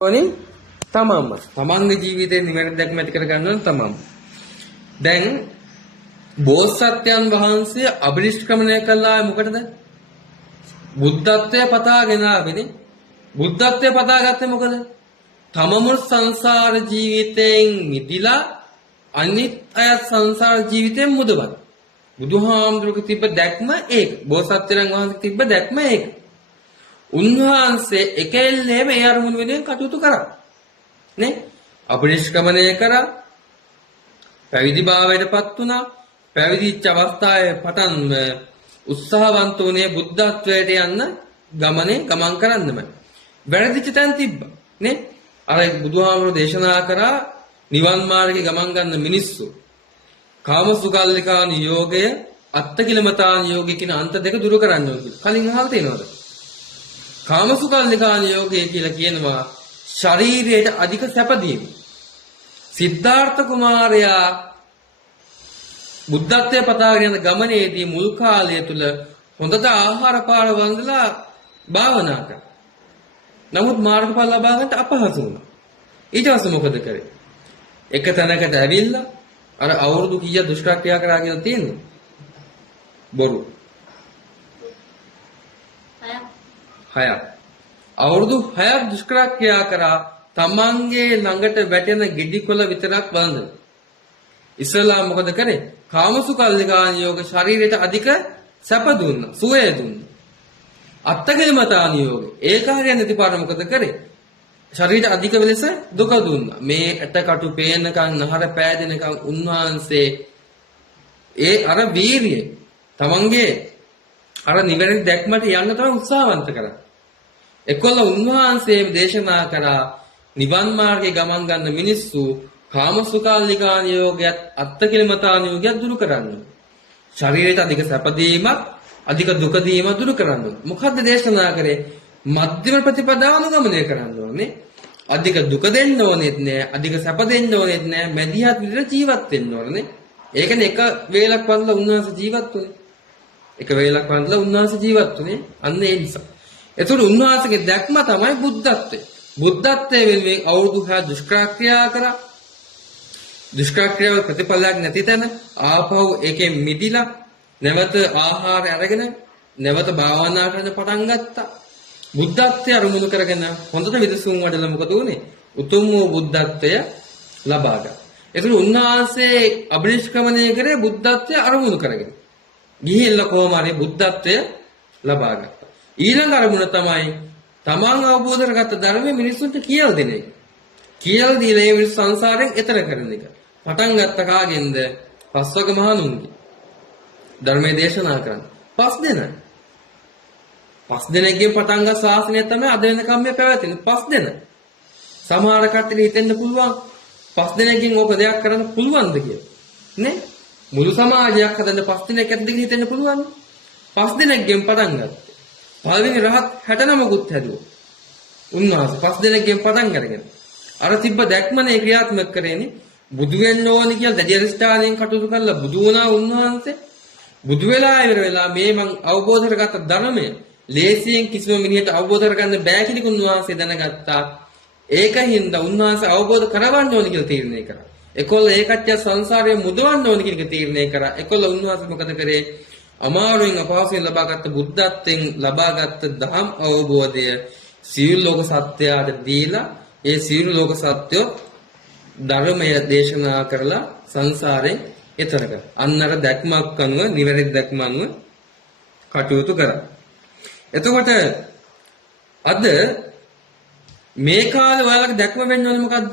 ඕනි තමන්ම තමන්ගේ ජීවිතේ නිවැරදි දැක්ම ඇති කර ගන්න ඕන තමන්ම. දැන් බෝසත්යන් වහන්සේ අභිනිෂ්ක්‍රමණය කළා මොකටද? බුද්ධත්වයේ පතාගෙන ආවේනේ. බුද්ධත්වයේ පතාගත්තේ මොකද? තමමුල් සංසාර ජීවිතයෙන් මිදිලා අනිත් අය සංසාර ජීවිතයෙන් මුදවන. බුදුහාමුදුරුවෝ තිබ්බ දැක්ම ඒක. බෝසත්යන් වහන්සේ තිබ්බ දැක්ම ඒක. උන්වහන්සේ එකෙල්ලේම ඒ අරමුණු වෙනුවෙන් කටයුතු කරා. නේ? අභිනිෂ්ක්‍රමණය කරා. පැවිදි භාවයටපත් වුණා. පැවිදිච්ච අවස්ථාවේ පටන් උත්සාහවන්ත වුණේ බුද්ධත්වයට යන්න ගමන් කරන්නමයි. වැරදිච්ච තැන් තිබ්බා. නේ? අර බුදුහාමුදුරුවෝ දේශනා කරා නිවන් මාර්ගේ ගමන් ගන්න මිනිස්සු කාමසුකල්ලිකා නියෝගය අත්තකිලමතා නියෝගය කියන අන්ත දෙක දුරු කරන්න ඕන කියලා. කලින් අහලා තියෙනවද? කාමසුකල්ලිකා නියෝගය කියලා කියනවා ශරීරයට අධික සැප දීම. සිද්ධාර්ථ කුමාරයා බුද්ධත්වයේ පතාගෙන යන ගමනේදී මුල් කාලය තුල හොඳට ආහාර පාන වන්දලා භාවනා කළා. නමුත් මාර්ගඵල ලබා ගන්නට අපහසු වුණා. ඊට පස්සේ මොකද කරේ? එක තැනකට ඇවිල්ලා අර අවුරුදු කීයක් දුෂ්කරක්‍රියා කරා කියලා තියෙනවා. බොරු. 6ක්. අවුරුදු 6ක් දුෂ්කරක්‍රියා කරා තමන්ගේ ළඟට වැටෙන ගෙඩිකොළ විතරක් වළඳන. ඉස්ලාම් මොකද කරේ? කාමසුකල්ලිකාන යෝග ශරීරයට අධික සැප දුන්නා, සුවය දුන්නා. අත්තකිලමතාන යෝග ඒක හරියන්නේ නැති පාර මොකද කරේ? ශරීරයට අධික වෙලෙස දුක දුන්නා. මේ ඇටකටු පේනකන් නහර පෑදෙනකන් උන්වහන්සේ ඒ අර වීරිය තමන්ගේ අර නිවැරදි දැක්මට යන්න තමයි උත්සාහවන්ත කරා. එක්කොල්ල උන්වහන්සේ දේශනා කරා නිවන් මාර්ගේ ගමන් ගන්න මිනිස්සු කාමසුඛාල්ලිකාන යෝගයත් අත්තකිලමතාන යෝගයත් දුරු කරන්න. ශරීරයට අධික සැපදීමක් අධික දුක දීම දුරු කරන්න. මොකද්ද දේශනා කරේ? මධ්‍යම ප්‍රතිපදාව අනුගමනය කරන්න ඕනේ. අධික දුක දෙන්න ඕනෙත් නෑ, අධික සැප දෙන්න ඕනෙත් නෑ, මැදිහත් විදිහට ජීවත් වෙන්න ඕනේ. ඒකනේ එක වේලක් වන්දලා උන්වහන්සේ ජීවත් වුනේ. එක වේලක් වන්දලා උන්වහන්සේ ජීවත් වුනේ. අන්න ඒ නිසා. ඒතකොට උන්වහන්සේගේ දැක්ම තමයි බුද්ධත්වය. බුද්ධත්වයේ වෙනුවෙන් අවුරුදු 6 දුෂ්කරක්‍රියා කරා. දුෂ්කරක්‍රියාව ප්‍රතිඵලයක් නැති තැන ආපහු ඒකෙන් මිදිලා නැවත ආහාර අරගෙන නැවත භාවනා කරන්න පටන් ගත්තා. බුද්ධත්වය අරමුණු කරගෙන හොඳට විදසුම් වඩලා මොකද වුනේ? උතුම් වූ බුද්ධත්වය ලබා ගත්තා. ඒතර උන්වහන්සේ අභිනිෂ්ක්‍රමණය කරේ බුද්ධත්වය අරමුණු කරගෙන. ගිහිල්ලා කොහොම හරි බුද්ධත්වය ලබා ගත්තා. ඊළඟ අරමුණ තමයි තමන් අවබෝධ කරගත්ත ධර්මයේ මිනිස්සුන්ට කියලා දෙන එක. කියලා දීලා ඒ මිනිස් සංසාරයෙන් එතර කරන එක. පටන් ගත්ත කාගෙන්ද? පස්වග මහණුන්ගේ. ධර්මයේ දේශනා කරන්න. 5 දෙනා. 5 දෙනෙක්ගෙන් පටන් ගත් ශාසනය තමයි අද වෙනකම් මේ පැවැත්ෙන්නේ. 5 දෙනා. සමහර කට්ටියට හිතෙන්න පුළුවන් 5 දෙනෙක්ගෙන් ඕක දෙයක් කරන්න පුළුවන්ද කියලා. නේ? මුළු සමාජයක් හදන්න 5 දෙනෙක් ඇද්ද කියලා හිතෙන්න පුළුවන්. 5 දෙනෙක්ගෙන් පටන් ගත්තා. පළවෙනි රහත් 69කුත් හැදුවා. උන්වහන්සේ 5 දෙනෙක්ගෙන් පටන් අරගෙන. අර තිබ්බ දැක්මනේ ක්‍රියාත්මක කරේනේ. බුදු වෙන්න ඕනි කියලා දැඩි අධිෂ්ඨානයෙන් කටයුතු කළා බුදු වුණා උන්වහන්සේ. බුදු වෙලා ඉවර වෙලා මේ මං අවබෝධ කරගත්ත ධර්මය ලේසියෙන් කිසිම මිනිහට අවබෝධ කරගන්න බෑ කියලා උන්වහන්සේ දැනගත්තා. ඒකින්ද උන්වහන්සේ අවබෝධ කරවන්න ඕනි කියලා තීරණය කරා. ඒකොල්ල ඒ කට්ටිය සංසාරයෙන් මුදවන්න ඕනි කියන තීරණය කරා. ඒකොල්ල උන්වහන්සේ මොකද කරේ? අමාරුවෙන් අපහසුයෙන් ලබාගත් බුද්ධත්වයෙන් ලබාගත් දහම් අවබෝධය සියලු ලෝක සත්‍යයට දීලා ඒ සියලු ලෝක සත්‍යෝ ධර්මය දේශනා කරලා සංසාරයෙන් එතර කර. අන්නර දැක්මක් අනුව නිවැරදි දැක්ම අනුව කටයුතු කරා. එතකොට අද මේ කාලේ ඔයාලගේ දැක්ම වෙන්න ඕනේ මොකද්ද?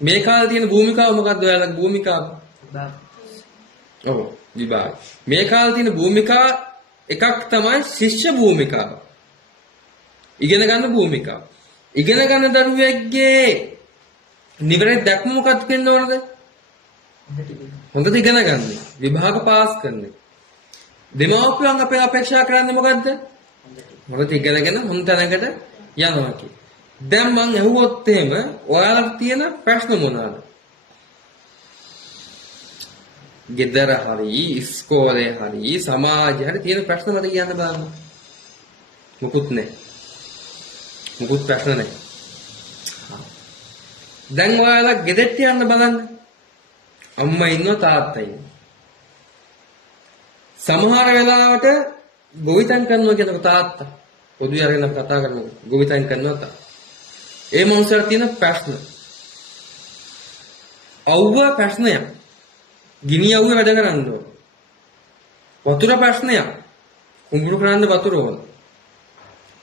මේ කාලේ තියෙන භූමිකාව මොකද්ද ඔයාලගේ භූමිකාව? ඔව් විභාග. මේ කාලේ තියෙන භූමිකා එකක් තමයි ශිෂ්‍ය භූමිකාව. ඉගෙන ගන්න භූමිකාව. ඉගෙන ගන්න දරුවෙක්ගේ නිවැරදි දැක්ම මොකක්ද වෙන්න ඕනද? හොඳට ඉගෙන ගන්න. විභාග පාස් කරන්න. දෙමාපියන් අපේ අපේක්ෂා කරන්නේ මොකද්ද? හොඳට ඉගෙනගෙන හොඳ තැනකට යනවා කියලා. දැන් මම අහුවොත් එහෙම ඔයාලට තියෙන ප්‍රශ්න මොනවාද? ගෙදර හරි ඉස්කෝලේ හරි සමාජයේ හරි තියෙන ප්‍රශ්න මට කියන්න බලන්න. මොකුත් නැහැ. මොකුත් ප්‍රශ්න නැහැ. දැන් ඔයාලා ගෙදරට යන්න බලන්න. අම්මා ඉන්නවා තාත්තා ඉන්නවා. සමහර වෙලාවට ගොවිතැන් කරනවා කියන තාත්තා පොදුවේ අරගෙන කතා කරනවා. ගොවිතැන් කරනවා තාත්තා. ඒ මොන්සර්ට තියෙන ප්‍රශ්න. අවුව ප්‍රශ්නයක්. ගිනි අවුව වැඩ කරන්න ඕන. වතුර ප්‍රශ්නයක්. කුඹුරු කරන්න වතුර ඕන.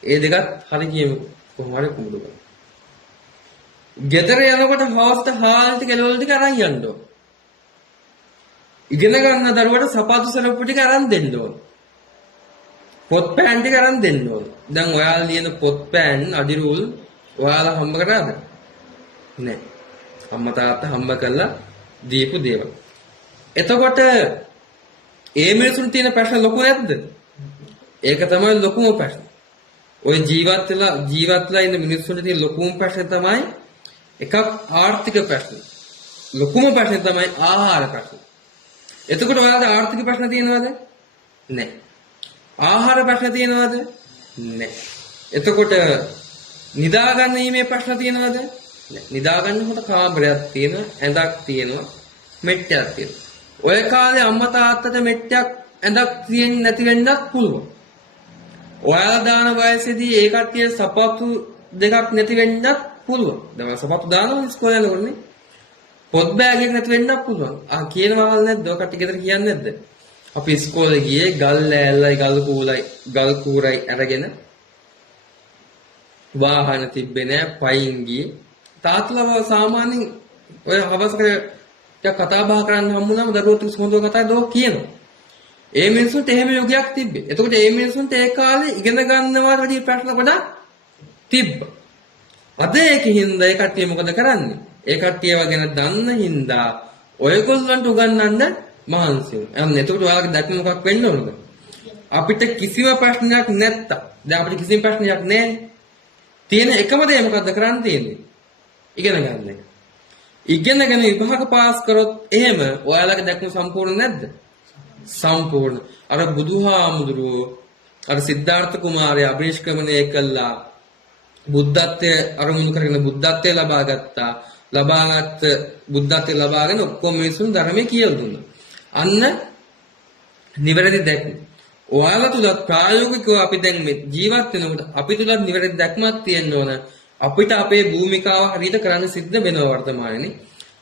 ඒ දෙකත් හරි කියමු. කොහොම හරි කුඹුරු කරන්න. ගෙදර යනකොට හවස්ට හාල් ටික එළවලු ටික අරන් යන්න ඕන. ඉගෙන ගන්න දරුවට සපාතු සරප්පු ටික අරන් දෙන්න ඕන. පොත් පෑන් ටික අරන් දෙන්න ඕන. දැන් ඔයාලා ලියන පොත් පෑන් අදිරූල් ඔයාලා හම්බ කරාද? නෑ. අම්මා තාත්තා හම්බ කරලා දීපු දේවල්. එතකොට ඒ මිනිසුන් තියෙන ප්‍රශ්න ලොකු නැද්ද? ඒක තමයි ලොකුම ප්‍රශ්න. ඔය ජීවත්ලා ඉන්න මිනිස්සුන්ට තියෙන ලොකුම ප්‍රශ්නේ තමයි එකක් ආර්ථික ප්‍රශ්න. ලොකුම ප්‍රශ්නේ තමයි ආහාර ප්‍රශ්න. එතකොට ඔයාලට ආර්ථික ප්‍රශ්න තියෙනවද? නැහැ. ආහාර ප්‍රශ්න තියෙනවද? නැහැ. එතකොට නිදා ගන්න ීමේ ප්‍රශ්න තියෙනවද? නැහැ. නිදා ගන්නකොට කාමරයක් තියෙනවා, ඇඳක් තියෙනවා, මෙට්ටයක් තියෙනවා. ඔය කාලේ අම්මා තාත්තට මෙට්ටයක් ඇඳක් තියෙන්නේ නැති වෙන්නත් පුළුවන්. ඔයාලා දාන වයසේදී ඒ කට්ටිය සපත්තු දෙකක් නැති වෙන්නත් පුළුවන්. දැන් සපත්තු දානවා ඉස්කෝලේ යනකොටනේ. පොත් බෑග් එකක් නැති වෙන්නත් පුළුවන්. කියනවල් නැද්ද? ඔය කට්ටිය ගෙදර කියන්නේ නැද්ද? අපි ඉස්කෝලේ ගියේ ගල් ලෑල්ලයි ගල් කූරයි අරගෙන වාහන තිබ්බේ නෑ පයින් ගියේ. තාත්තලා සාමාන්‍යයෙන් ඔය හවසකට කතා බහ කරන්න හම්බුනම දරුවෝ සුමුදව කතා දෝ කියනවා. ඒ මිනිස්සුන්ට එහෙම යෝගයක් තිබ්බේ. එතකොට ඒ මිනිස්සුන්ට ඒ කාලේ ඉගෙන ගන්නවට වැඩි ප්‍රශ්න ගොඩක් තිබ්බා. අද ඒකින්ද ඒ කට්ටිය මොකද කරන්නේ? ඒ කට්ටියව ගැන දන්න හින්දා ඔයගොල්ලන්ට උගන්වන්න මහන්සි වෙනවා. එන්න එතකොට ඔයාලගේ දැක්ම මොකක් වෙන්න ඕනද? අපිට කිසිම ප්‍රශ්නයක් නැත්තම් දැන් අපිට කිසිම ප්‍රශ්නයක් නැහැ. තියෙන එකම දේ මොකද්ද කරන්න තියෙන්නේ? ඉගෙන ගන්න එක. ඉගෙනගෙන විභාග පාස් කරොත් එහෙම ඔයාලගේ දැක්ම සම්පූර්ණ නැද්ද? සම්පූර්ණ. අර බුදුහාමුදුරුවෝ අර සිද්ධාර්ථ කුමාරයා අභිෂ්ක්‍රමණය කළා. බුද්ධත්වයේ අරමුණු කරගෙන බුද්ධත්වයේ ලබා ගත්තා. ලබාගත් බුද්ධත්වයේ ලබාගෙන ඔක්කොම මිනිසුන් ධර්මයේ කියලා දුන්නා. අන්න නිවැරදි දැක්ම. ඔයාලා තුලත් ප්‍රායෝගිකව අපි දැන් මේ ජීවත් වෙනකොට අපි තුලත් නිවැරදි දැක්මක් තියෙන්න ඕන. අපිට අපේ භූමිකාව හරියට කරන්න සිද්ධ වෙනවා වර්තමානයේ.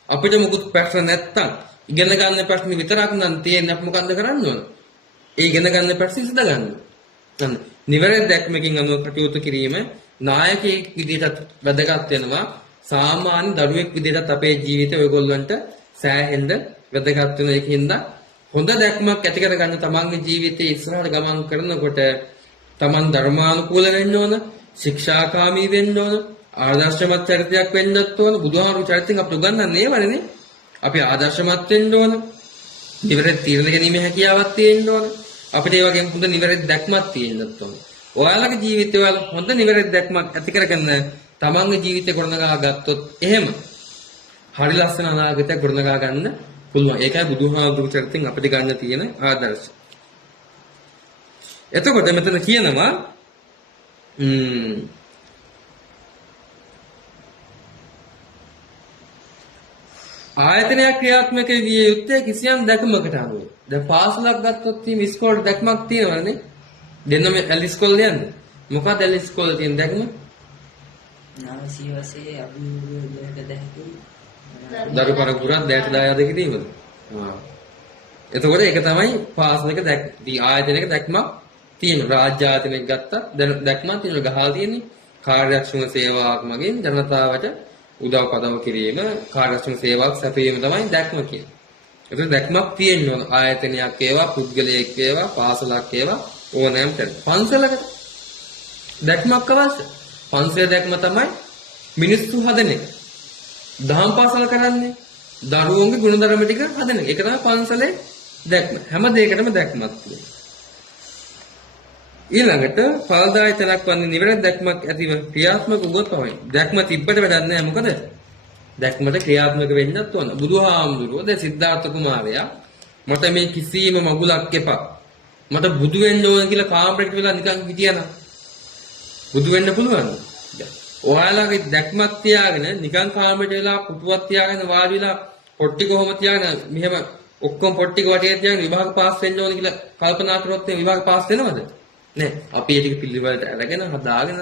අපිට මුකුත් ප්‍රශ්න නැත්තම් ඉගෙන ගන්න ප්‍රශ්න විතරක් නම් තියෙන්නේ අපි මොකන්ද කරන්න ඕන? ඒ ඉගෙන ගන්න ප්‍රශ්න විසඳ ගන්න. අන්න නිවැරදි දැක්මකින් අනුව කටයුතු කිරීම නායකයෙක් විදිහට වැදගත් වෙනවා. සාමාන්‍ය දරුවෙක් විදිහට අපේ ජීවිතය ඔයගොල්ලන්ට සෑහෙන්න වැදගත් වෙන එකකින්ද හොඳ දැක්මක් ඇති කරගන්න තමන්ගේ ජීවිතයේ ඉස්සරහට ගමන් කරනකොට තමන් ධර්මානුකූල වෙන්න ඕන, ශික්ෂාකාමී වෙන්න ඕන, ආදර්ශමත් චරිතයක් වෙන්නත් ඕන. බුදුහාමුදුරු චරිතෙන් අපට උගන්වන්නේ ඒවනේ. අපි ආදර්ශමත් වෙන්න ඕන. නිවැරදි තීරණ ගැනීමේ හැකියාවක් තියෙන්න ඕන. අපිට ඒ වගේම හොඳ නිවැරදි දැක්මක් තියෙන්නත් ඕන. ඔයාලගේ ජීවිතය ඔයාලා හොඳ නිවැරදි දැක්මක් ඇති කරගෙන තමන්ගේ ජීවිතේ ගොඩනගා ගත්තොත් එහෙම හරි ලස්සන අනාගතයක් ගොඩනගා ගන්න පුළුවන්. ඒකයි බුදුහාමුදුරු චරිතෙන් අපිට ගන්න තියෙන ආදර්ශය. එතකොට මෙතන කියනවා ආයතනයක් ක්‍රියාත්මක විය යුත්තේ කිසියම් දැක්මකට අනුව. දැන් පාසලක් ගත්තොත් තියෙන ඉස්කෝලේ දැක්මක් තියෙනවනේ. දෙන්නම ඇල් ඉස්කෝලේ යන්නේ. මොකක්ද ඇල් ඉස්කෝලේ තියෙන දැක්ම? නාවසීවසේ අභිවෘද්ධියක දැක්කේ. දරු පරපුරක් දැයට දායාද කිරීමද? එතකොට ඒක තමයි පාසලක ආයතනයක දැක්මක් තියෙන. රාජ්‍ය ආයතනයක් ගත්තා දැක්මක් තියෙන ගහලා තියෙන්නේ. කාර්යක්ෂම සේවාවක් මගින් ජනතාවට උදව් පදව කිරීම, කාර්යක්ෂම සේවාවක් සැපයීම තමයි දැක්ම කියන්නේ. ඒතර දැක්මක් තියෙන්න ඕන. ආයතනයක් ඒවා, පුද්ගලයෙක් ඒවා, පාසලක් ඒවා ඕනෑම තැන. පන්සලකට දැක්මක් අවශ්‍ය. පන්සල දැක්ම තමයි මිනිස්සු හදන එක. දහම් පාසල කරන්නේ දරුවෝන්ගේ ගුණධර්ම ටික හදන එක. ඒක තමයි පන්සලේ දැක්ම. හැම දෙයකටම දැක්මක් තියෙනවා. ඊළඟට ඵලදායතනක් වන්නේ නිවැරදි දැක්මක් ඇතිව ක්‍රියාත්මක වුණොත් තමයි. දැක්ම තිබ්බට වැඩක් නැහැ. මොකද දැක්මට ක්‍රියාත්මක වෙන්නත් ඕන. බුදුහාමුදුරුවෝ දැන් සිද්ධාර්ථ කුමාරයා මට මේ කිසිම මගුලක් එපා. මට බුදු වෙන්න ඕන කියලා කාමරේට වෙලා නිකන් හිටියනම් බුදු වෙන්න පුළුවන්ද? ඔයාලගේ දැක්මක් තියාගෙන නිකන් කාමරේට වෙලා පුටුවක් තියාගෙන වාඩි වෙලා පොට්ටි කොහොම තියාගෙන මෙහෙම ඔක්කොම පොට්ටික වටේ තියාගෙන විභාග පාස් වෙන්න ඕන කියලා කල්පනා කරොත් මේ විභාග පාස් වෙනවද? නෑ. අපි ඒ ටික පිළිවෙලට අරගෙන හදාගෙන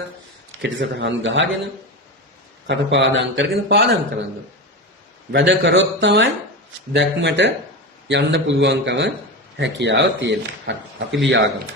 කෙටිසටහන් ගහගෙන කටපාඩම් කරගෙන පාඩම් කරන්න. වැඩ කරොත් තමයි දැක්මට යන්න පුළුවන්කම හැකියාව තියෙන්නේ. අපි ලියාගමු.